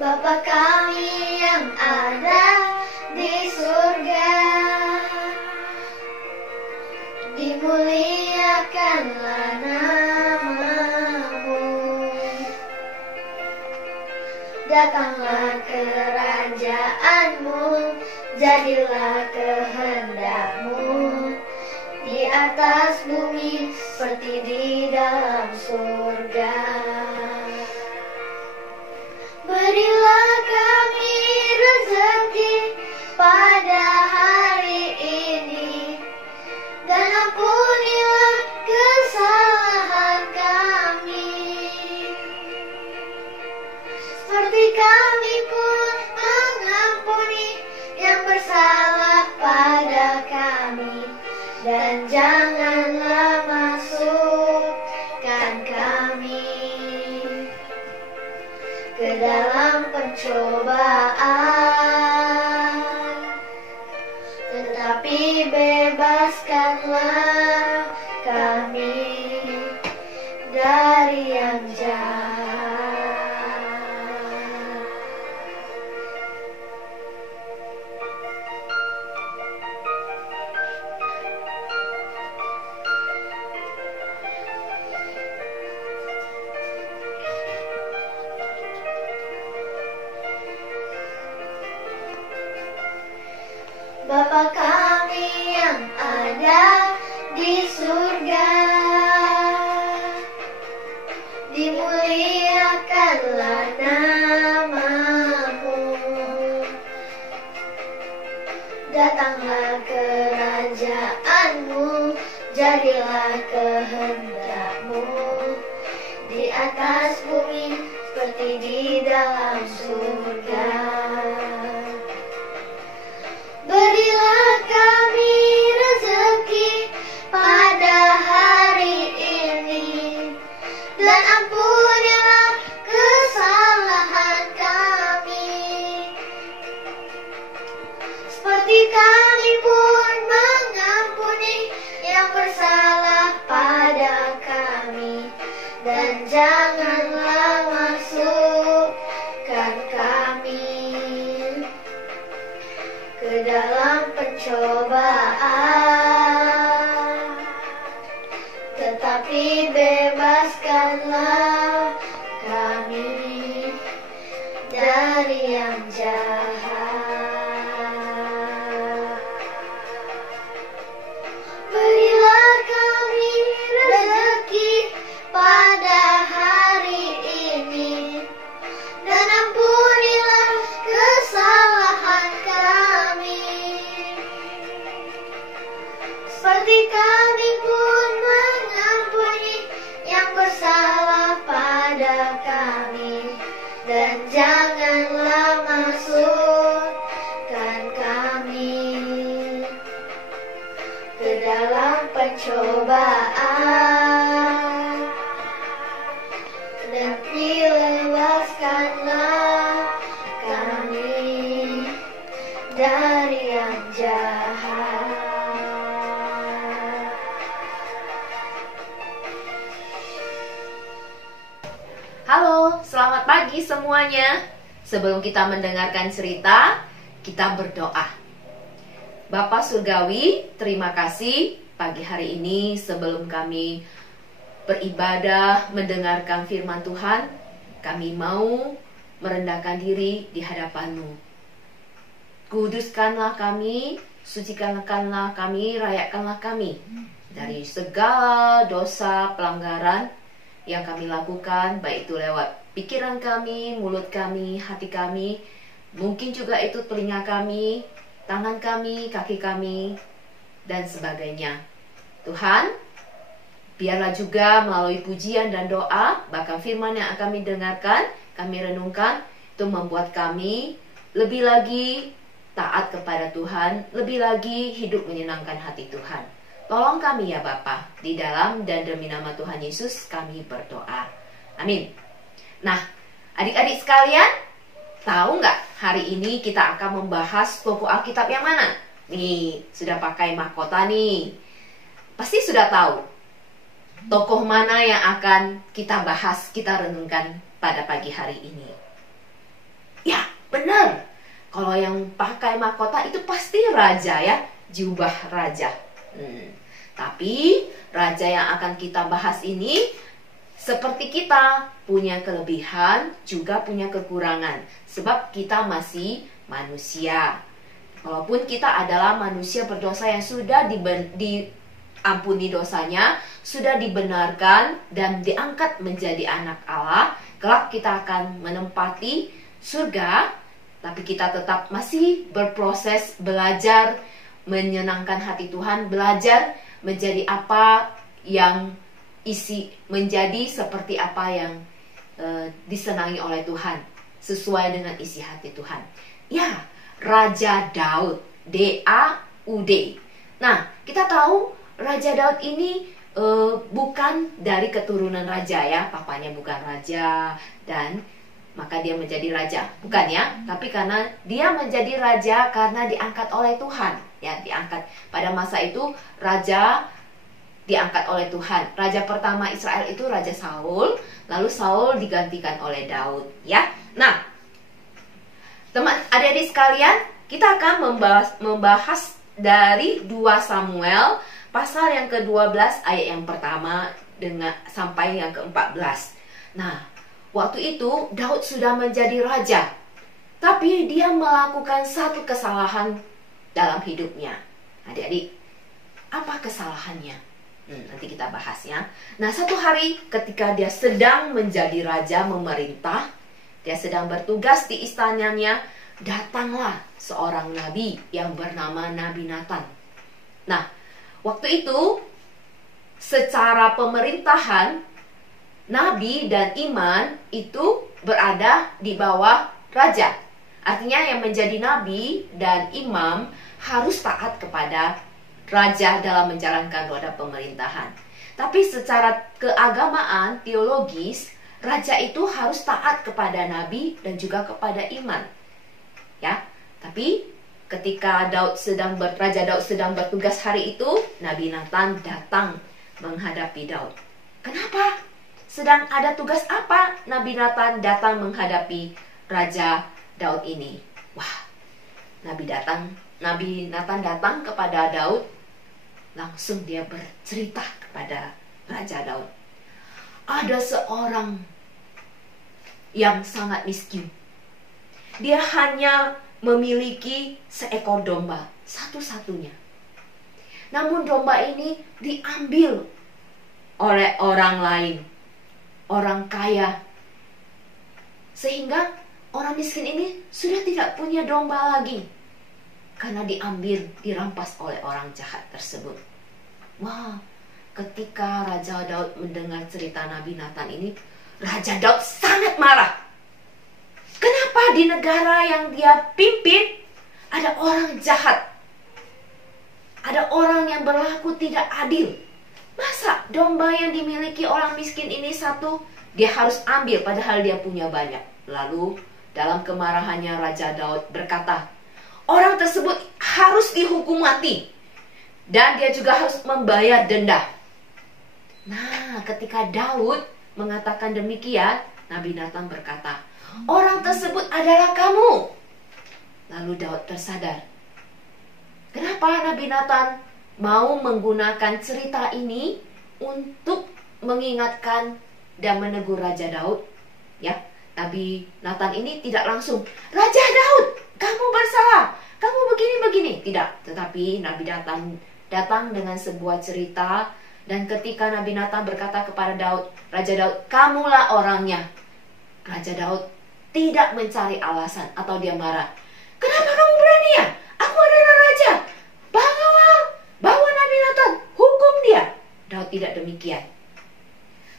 Bapa kami yang ada di surga, dimuliakanlah nama-Mu. Datanglah kerajaan-Mu, jadilah kehendak-Mu di atas bumi seperti di dalam surga. Berilah kami rezeki pada hari ini, dan ampunilah kesalahan kami, seperti kami pun mengampuni yang bersalah pada kami. Dan janganlah masukkan kami ke dalam pencobaan, tetapi bebaskanlah kami dari yang jahat. Bapa kami yang ada di surga, dimuliakanlah nama-Mu. Datanglah kerajaan-Mu, jadilah kehendak-Mu di atas bumi seperti di dalam surga. Berilah kami rezeki pada hari ini, dan ampunilah kesalahan kami, seperti kami pun mengampuni yang bersalah pada kami. Dan janganlah masukkan kami ke dalam pencobaan, tetapi bebaskanlah kami dari yang jahat. Berilah kami rezeki pada hari ini, dan ampunilah kesalahan kami, seperti kami pun mengampuni yang bersalah pada kami. Dan janganlah masukkan kami ke dalam pencobaan, dan bebaskanlah kami dari yang jahat. Halo, selamat pagi semuanya. Sebelum kita mendengarkan cerita, kita berdoa. Bapa Surgawi, terima kasih pagi hari ini sebelum kami beribadah mendengarkan firman Tuhan, kami mau merendahkan diri di hadapan-Mu. Kuduskanlah kami, sucikanlah kami, rayakkanlah kami dari segala dosa pelanggaran yang kami lakukan, baik itu lewat pikiran kami, mulut kami, hati kami, mungkin juga itu telinga kami, tangan kami, kaki kami, dan sebagainya. Tuhan, biarlah juga melalui pujian dan doa, bahkan firman yang akan kami dengarkan, kami renungkan, itu membuat kami lebih lagi taat kepada Tuhan, lebih lagi hidup menyenangkan hati Tuhan. Tolong kami ya Bapa, di dalam dan demi nama Tuhan Yesus kami berdoa. Amin. Nah, adik-adik sekalian, tahu nggak hari ini kita akan membahas tokoh Alkitab yang mana? Nih, sudah pakai mahkota nih. Pasti sudah tahu tokoh mana yang akan kita bahas, kita renungkan pada pagi hari ini. benar. Kalau yang pakai mahkota itu pasti raja ya, jubah raja. Tapi raja yang akan kita bahas ini seperti kita, punya kelebihan juga punya kekurangan. Sebab kita masih manusia. Walaupun kita adalah manusia berdosa yang sudah diampuni dosanya, sudah dibenarkan dan diangkat menjadi anak Allah, kelak kita akan menempati surga, tapi kita tetap masih berproses belajar menyenangkan hati Tuhan, belajar menjadi apa yang menjadi seperti apa yang disenangi oleh Tuhan, sesuai dengan isi hati Tuhan. Ya, Raja Daud, D-A-U-D. Nah, kita tahu Raja Daud ini bukan dari keturunan raja ya, papanya bukan raja dan maka dia menjadi raja, bukan ya, tapi karena dia menjadi raja karena diangkat oleh Tuhan, ya, diangkat. Pada masa itu raja diangkat oleh Tuhan. Raja pertama Israel itu Raja Saul, lalu Saul digantikan oleh Daud, ya. Nah, teman adik-adik sekalian, kita akan membahas dari 2 Samuel pasal yang ke-12 ayat yang pertama sampai yang ke-14. Nah, waktu itu Daud sudah menjadi raja, tapi dia melakukan satu kesalahan dalam hidupnya. Adik-adik, apa kesalahannya? Nanti kita bahas ya. Nah, satu hari ketika dia sedang menjadi raja memerintah, dia sedang bertugas di istananya, datanglah seorang nabi yang bernama Nabi Nathan. Nah, waktu itu secara pemerintahan, nabi dan iman itu berada di bawah raja. Artinya yang menjadi nabi dan imam harus taat kepada raja dalam menjalankan roda pemerintahan. Tapi secara keagamaan, teologis, raja itu harus taat kepada nabi dan juga kepada iman. Ya, tapi ketika Raja Daud sedang bertugas hari itu, Nabi Nathan datang menghadapi Daud. Kenapa? Sedang ada tugas apa Nabi Nathan datang menghadapi Raja Daud ini? Wah, Nabi Nathan datang kepada Daud. Langsung dia bercerita kepada Raja Daud. Ada seorang yang sangat miskin. Dia hanya memiliki seekor domba, satu-satunya. Namun domba ini diambil oleh orang lain, orang kaya. Sehingga orang miskin ini sudah tidak punya domba lagi, karena dirampas oleh orang jahat tersebut. Wah, ketika Raja Daud mendengar cerita Nabi Nathan ini, Raja Daud sangat marah. Kenapa di negara yang dia pimpin ada orang jahat? Ada orang yang berlaku tidak adil. Masa domba yang dimiliki orang miskin ini satu, dia harus ambil padahal dia punya banyak. Lalu dalam kemarahannya Raja Daud berkata, orang tersebut harus dihukum mati dan dia juga harus membayar denda. Nah, ketika Daud mengatakan demikian, Nabi Nathan berkata, orang tersebut adalah kamu. Lalu Daud tersadar. Kenapa Nabi Nathan mau menggunakan cerita ini untuk mengingatkan dan menegur Raja Daud? Ya, Nabi Nathan ini tidak langsung, Raja Daud, kamu bersalah, kamu begini-begini. Tidak, tetapi Nabi Nathan datang dengan sebuah cerita. Dan ketika Nabi Nathan berkata kepada Daud, Raja Daud, kamulah orangnya. Raja Daud tidak mencari alasan atau dia marah. Kenapa kamu berani ya? Aku adalah raja. Bawa Nabi Nathan, hukum dia. Daud tidak demikian.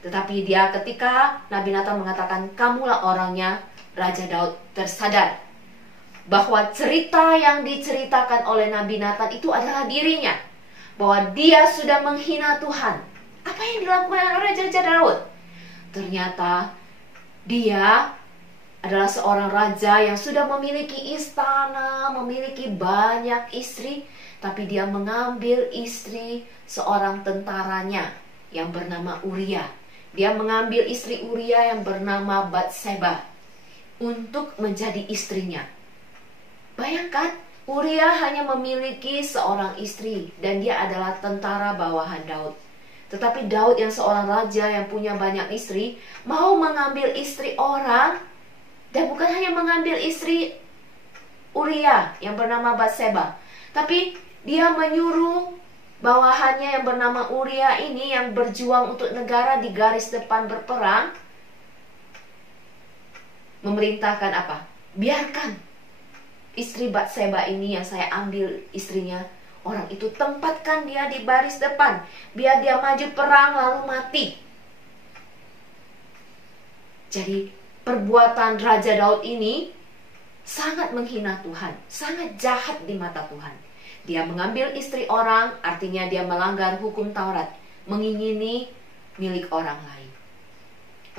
Tetapi dia ketika Nabi Nathan mengatakan kamulah orangnya, Raja Daud tersadar bahwa cerita yang diceritakan oleh Nabi Nathan itu adalah dirinya. Bahwa dia sudah menghina Tuhan. Apa yang dilakukan oleh Raja Daud? Ternyata dia adalah seorang raja yang sudah memiliki istana, memiliki banyak istri, tapi dia mengambil istri seorang tentaranya yang bernama Uria. Dia mengambil istri Uria yang bernama Batseba untuk menjadi istrinya. Bayangkan, Uria hanya memiliki seorang istri dan dia adalah tentara bawahan Daud. Tetapi Daud yang seorang raja yang punya banyak istri mau mengambil istri orang, dan bukan hanya mengambil istri Uria yang bernama Batseba, tapi dia menyuruh bawahannya yang bernama Uria ini yang berjuang untuk negara di garis depan berperang, memerintahkan apa? Biarkan istri Batseba ini yang saya ambil istrinya, orang itu tempatkan dia di baris depan, biar dia maju perang lalu mati. Jadi perbuatan Raja Daud ini sangat menghina Tuhan, sangat jahat di mata Tuhan. Dia mengambil istri orang, artinya dia melanggar hukum Taurat, mengingini milik orang lain.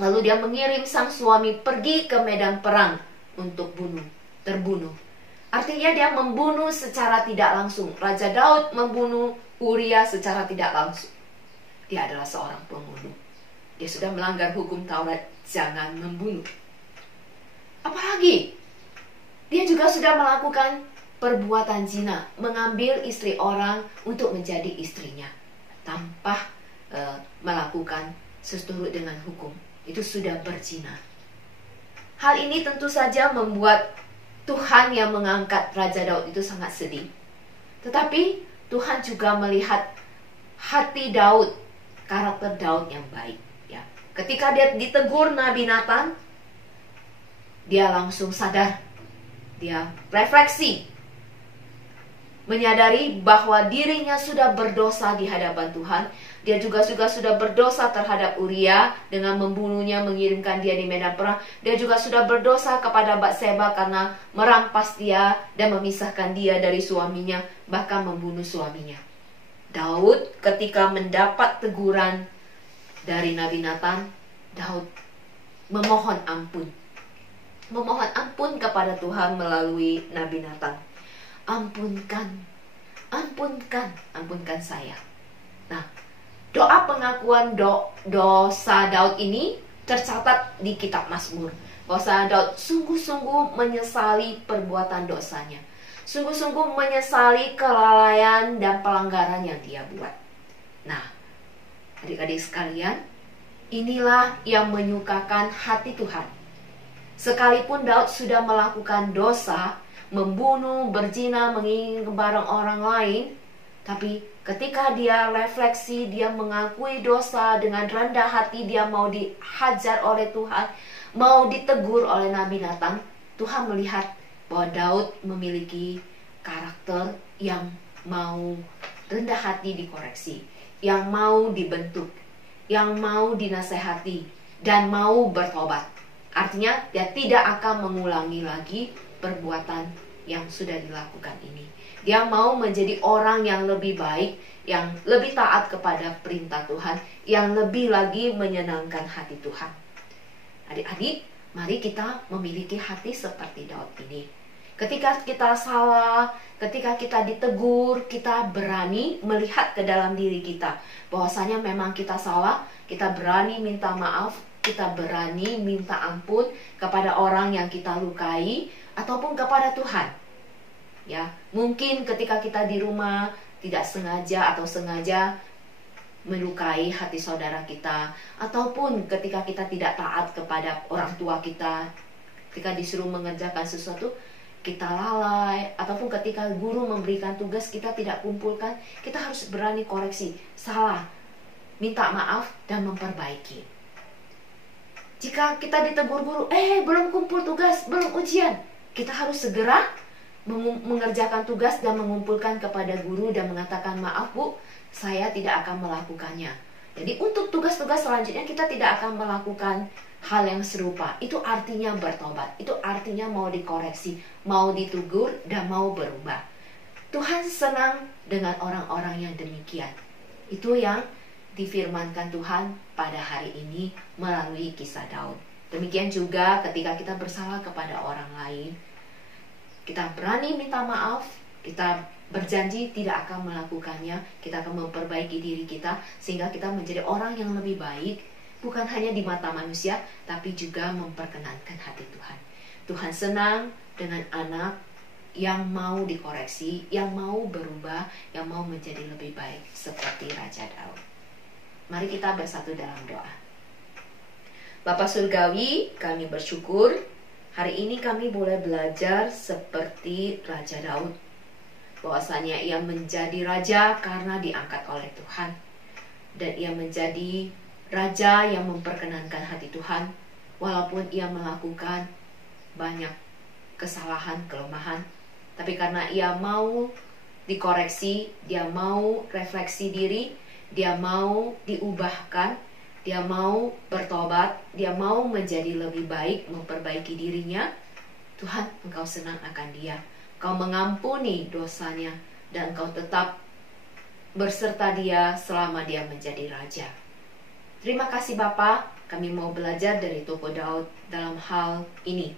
Lalu dia mengirim sang suami pergi ke medan perang untuk terbunuh. Artinya dia membunuh secara tidak langsung. Raja Daud membunuh Uria secara tidak langsung. Dia adalah seorang pembunuh. Dia sudah melanggar hukum Taurat, jangan membunuh. Apalagi dia juga sudah melakukan perbuatan zina, mengambil istri orang untuk menjadi istrinya tanpa melakukan seturut dengan hukum. Itu sudah berzina. Hal ini tentu saja membuat Tuhan yang mengangkat Raja Daud itu sangat sedih. Tetapi Tuhan juga melihat hati Daud, karakter Daud yang baik. Ya. Ketika dia ditegur Nabi Nathan, dia langsung sadar. Dia refleksi, menyadari bahwa dirinya sudah berdosa di hadapan Tuhan. Dia juga sudah berdosa terhadap Uria dengan membunuhnya, mengirimkan dia di medan perang. Dia juga sudah berdosa kepada Batseba karena merampas dia dan memisahkan dia dari suaminya, bahkan membunuh suaminya. Daud ketika mendapat teguran dari Nabi Nathan, Daud memohon ampun. Memohon ampun kepada Tuhan melalui Nabi Nathan. Ampunkan saya. Nah, doa pengakuan dosa Daud ini tercatat di kitab Mazmur. Bahwa Daud sungguh-sungguh menyesali perbuatan dosanya. Sungguh-sungguh menyesali kelalaian dan pelanggaran yang dia buat. Nah, adik-adik sekalian, inilah yang menyukakan hati Tuhan. Sekalipun Daud sudah melakukan dosa, membunuh, berzina, menginginkan barang orang lain, tapi ketika dia refleksi, dia mengakui dosa dengan rendah hati, dia mau dihajar oleh Tuhan, mau ditegur oleh Nabi Nathan, Tuhan melihat bahwa Daud memiliki karakter yang mau rendah hati dikoreksi, yang mau dibentuk, yang mau dinasehati, dan mau bertobat. Artinya dia tidak akan mengulangi lagi perbuatan yang sudah dilakukan ini. Dia mau menjadi orang yang lebih baik, yang lebih taat kepada perintah Tuhan, yang lebih lagi menyenangkan hati Tuhan. Adik-adik, mari kita memiliki hati seperti Daud ini. Ketika kita salah, ketika kita ditegur, kita berani melihat ke dalam diri kita bahwasanya memang kita salah, kita berani minta maaf, kita berani minta ampun kepada orang yang kita lukai ataupun kepada Tuhan. Ya, mungkin ketika kita di rumah tidak sengaja atau sengaja melukai hati saudara kita, ataupun ketika kita tidak taat kepada orang tua kita, ketika disuruh mengerjakan sesuatu kita lalai, ataupun ketika guru memberikan tugas kita tidak kumpulkan, kita harus berani koreksi, salah, minta maaf dan memperbaiki. Jika kita ditegur guru, belum kumpul tugas, belum ujian, kita harus segera mengerjakan tugas dan mengumpulkan kepada guru dan mengatakan, maaf Bu, saya tidak akan melakukannya. Jadi untuk tugas-tugas selanjutnya kita tidak akan melakukan hal yang serupa. Itu artinya bertobat, itu artinya mau dikoreksi, mau ditegur dan mau berubah. Tuhan senang dengan orang-orang yang demikian. Itu yang difirmankan Tuhan pada hari ini melalui kisah Daud. Demikian juga ketika kita bersalah kepada orang lain, kita berani minta maaf, kita berjanji tidak akan melakukannya, kita akan memperbaiki diri kita sehingga kita menjadi orang yang lebih baik, bukan hanya di mata manusia tapi juga memperkenankan hati Tuhan. Tuhan senang dengan anak yang mau dikoreksi, yang mau berubah, yang mau menjadi lebih baik seperti Raja Daud. Mari kita bersatu dalam doa. Bapa Surgawi, kami bersyukur hari ini kami boleh belajar seperti Raja Daud, bahwasanya ia menjadi raja karena diangkat oleh Tuhan, dan ia menjadi raja yang memperkenankan hati Tuhan, walaupun ia melakukan banyak kesalahan, kelemahan, tapi karena ia mau dikoreksi, dia mau refleksi diri, dia mau diubahkan, dia mau bertobat, dia mau menjadi lebih baik, memperbaiki dirinya. Tuhan, Engkau senang akan dia. Engkau mengampuni dosanya, dan Engkau tetap berserta dia selama dia menjadi raja. Terima kasih Bapa, kami mau belajar dari tokoh Daud dalam hal ini.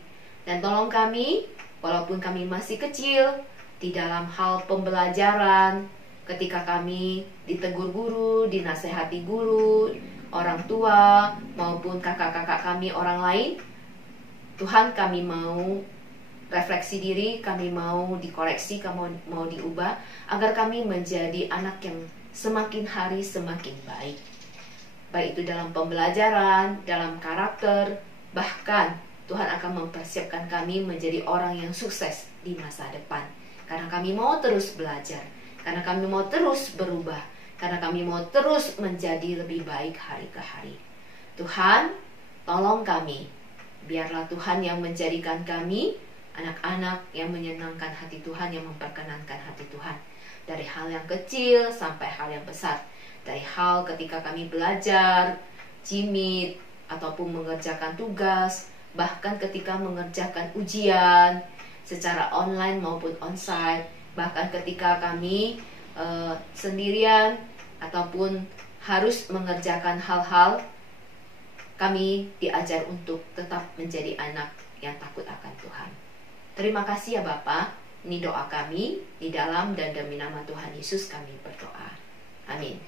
Dan tolong kami, walaupun kami masih kecil, di dalam hal pembelajaran, ketika kami ditegur guru, dinasehati guru, orang tua, maupun kakak-kakak kami orang lain, Tuhan, kami mau refleksi diri, kami mau dikoreksi, kami mau diubah, agar kami menjadi anak yang semakin hari semakin baik. Baik itu dalam pembelajaran, dalam karakter, bahkan Tuhan akan mempersiapkan kami menjadi orang yang sukses di masa depan. Karena kami mau terus belajar, karena kami mau terus berubah, karena kami mau terus menjadi lebih baik hari ke hari. Tuhan, tolong kami, biarlah Tuhan yang menjadikan kami anak-anak yang menyenangkan hati Tuhan, yang memperkenankan hati Tuhan. Dari hal yang kecil sampai hal yang besar. Dari hal ketika kami belajar, jimit, ataupun mengerjakan tugas, bahkan ketika mengerjakan ujian secara online maupun onsite, bahkan ketika kami sendirian ataupun harus mengerjakan hal-hal, kami diajar untuk tetap menjadi anak yang takut akan Tuhan. Terima kasih ya Bapa. Ini doa kami, di dalam dan demi nama Tuhan Yesus kami berdoa. Amin.